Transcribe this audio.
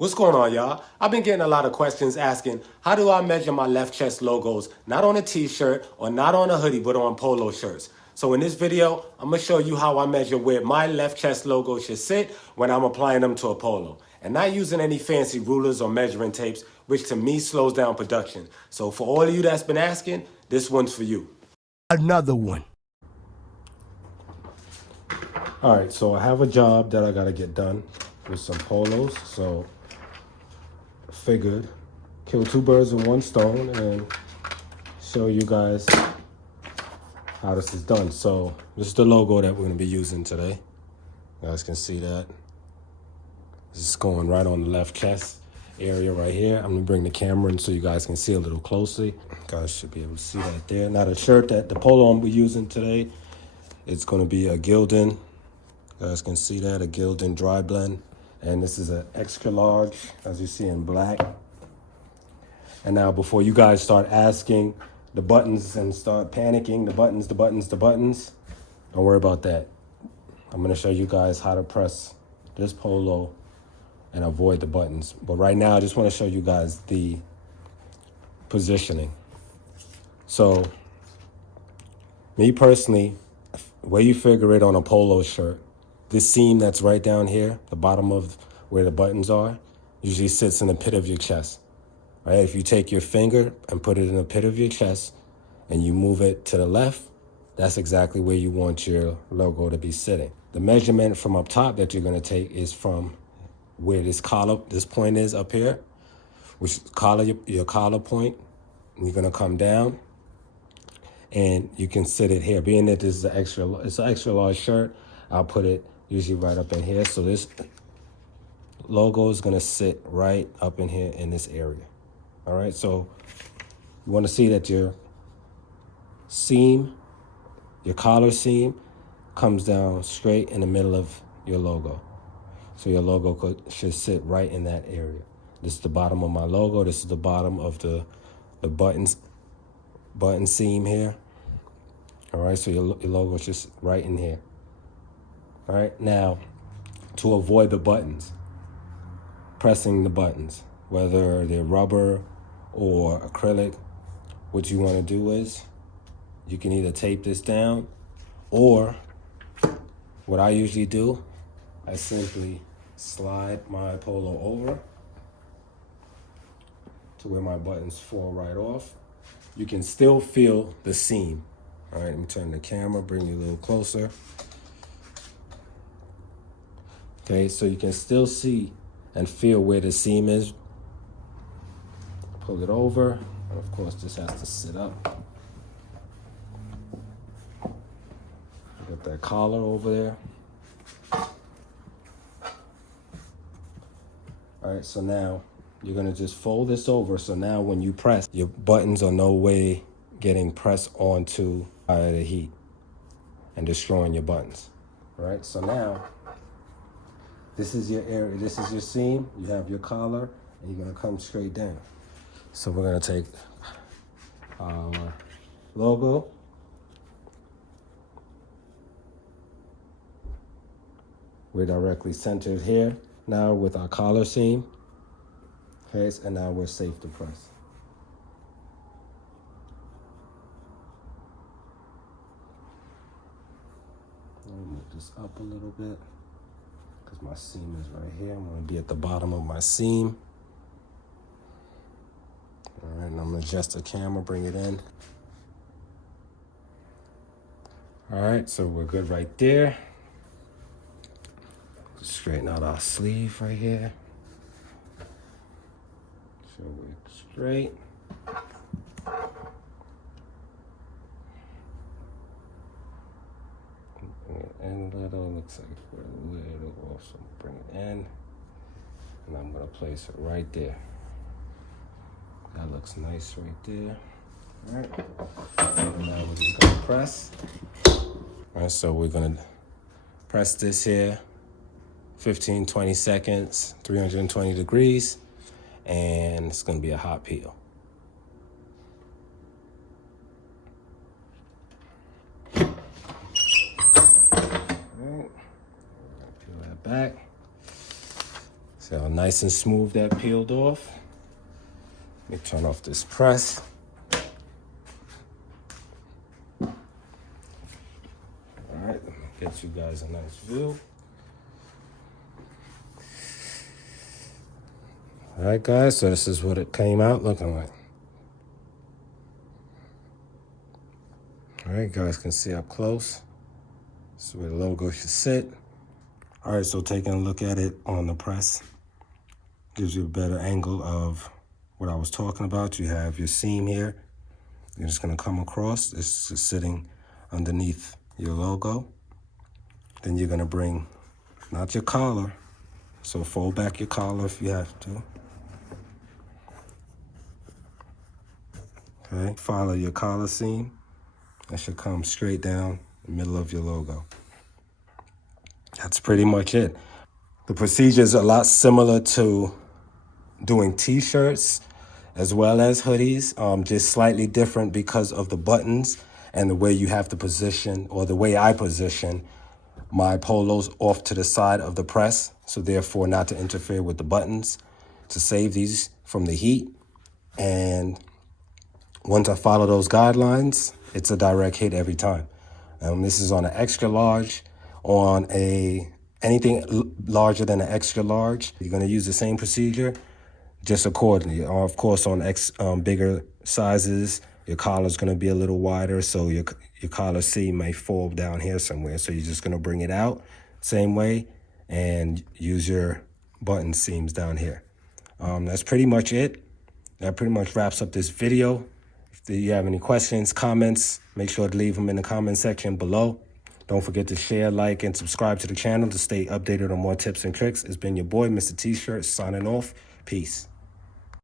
What's going on, y'all? I've been getting a lot of questions asking, how do I measure my left chest logos, not on a t-shirt or not on a hoodie, but on polo shirts? So in this video, I'm gonna show you how I measure where my left chest logo should sit when I'm applying them to a polo. And not using any fancy rulers or measuring tapes, which to me slows down production. So for all of you that's been asking, this one's for you. Another one. All right, so I have a job that I gotta get done with some polos, so figured kill two birds with one stone and show you guys how this is done. So this is the logo that we're gonna be using today. You guys can see that. This is going right on the left chest area right here. I'm gonna bring the camera in so you guys can see a little closely. You guys should be able to see that there. Now the shirt that the polo I'm using today, it's gonna be a Gildan. You guys can see that, a Gildan dry blend. And this is an extra large, as you see in black. And now before you guys start asking the buttons and start panicking, the buttons, don't worry about that. I'm gonna show you guys how to press this polo and avoid the buttons. But right now, I just wanna show you guys the positioning. So, me personally, the way you figure it on a polo shirt, this seam that's right down here, the bottom of where the buttons are, usually sits in the pit of your chest. Right? If you take your finger and put it in the pit of your chest and you move it to the left, that's exactly where you want your logo to be sitting. The measurement from up top that you're gonna take is from where this point is up here, which is your collar point. And you're gonna come down and you can sit it here. Being that this is it's an extra large shirt, I'll put it usually right up in here. So this logo is gonna sit right up in here in this area. All right, so you wanna see that your seam, your collar seam, comes down straight in the middle of your logo. So your logo should sit right in that area. This is the bottom of my logo. This is the bottom of the button seam here. All right, so your logo is just right in here. All right, now, to avoid the buttons, pressing the buttons, whether they're rubber or acrylic, what you want to do is you can either tape this down, or what I usually do, I simply slide my polo over to where my buttons fall right off. You can still feel the seam. All right, let me turn the camera, bring you a little closer. Okay, so you can still see and feel where the seam is. Pull it over, and of course this has to sit up. Got that collar over there. All right, so now you're gonna just fold this over. So now when you press, your buttons are no way getting pressed onto the heat and destroying your buttons. All right, so now, this is your area, this is your seam, you have your collar, and you're gonna come straight down. So we're gonna take our logo, we're directly centered here now with our collar seam, okay, and now we're safe to press. Let me move this up a little bit, because my seam is right here. I'm gonna be at the bottom of my seam. All right, and I'm gonna adjust the camera, bring it in. All right, so we're good right there. Straighten out our sleeve right here. So we're straight. And little, looks like we're a little off, so bring it in. And I'm gonna place it right there. That looks nice right there. All right, and now we're just gonna press. All right, so we're gonna press this here, 15, 20 seconds, 320 degrees, and it's gonna be a hot peel. All right, peel that back. See how nice and smooth that peeled off. Let me turn off this press. All right, let me get you guys a nice view. All right, guys, so this is what it came out looking like. All right, guys can see up close. This is where the logo should sit. All right, so taking a look at it on the press gives you a better angle of what I was talking about. You have your seam here. You're just gonna come across. This is sitting underneath your logo. Then you're gonna bring, not your collar, so fold back your collar if you have to. Okay, follow your collar seam. That should come straight down the middle of your logo. That's pretty much it. The procedure is a lot similar to doing t-shirts as well as hoodies, just slightly different because of the buttons and the way you have to position, or the way I position my polos off to the side of the press, so therefore not to interfere with the buttons, to save these from the heat. And once I follow those guidelines, it's a direct hit every time. This is on an extra large. On anything larger than an extra large, you're going to use the same procedure, just accordingly. Of course, on bigger sizes, your collar's going to be a little wider, so your collar seam may fall down here somewhere. So you're just going to bring it out same way and use your button seams down here. That's pretty much it. That pretty much wraps up this video. If you have any questions, comments, make sure to leave them in the comment section below. Don't forget to share, like, and subscribe to the channel to stay updated on more tips and tricks. It's been your boy, Mr. T-Shirt, signing off. Peace.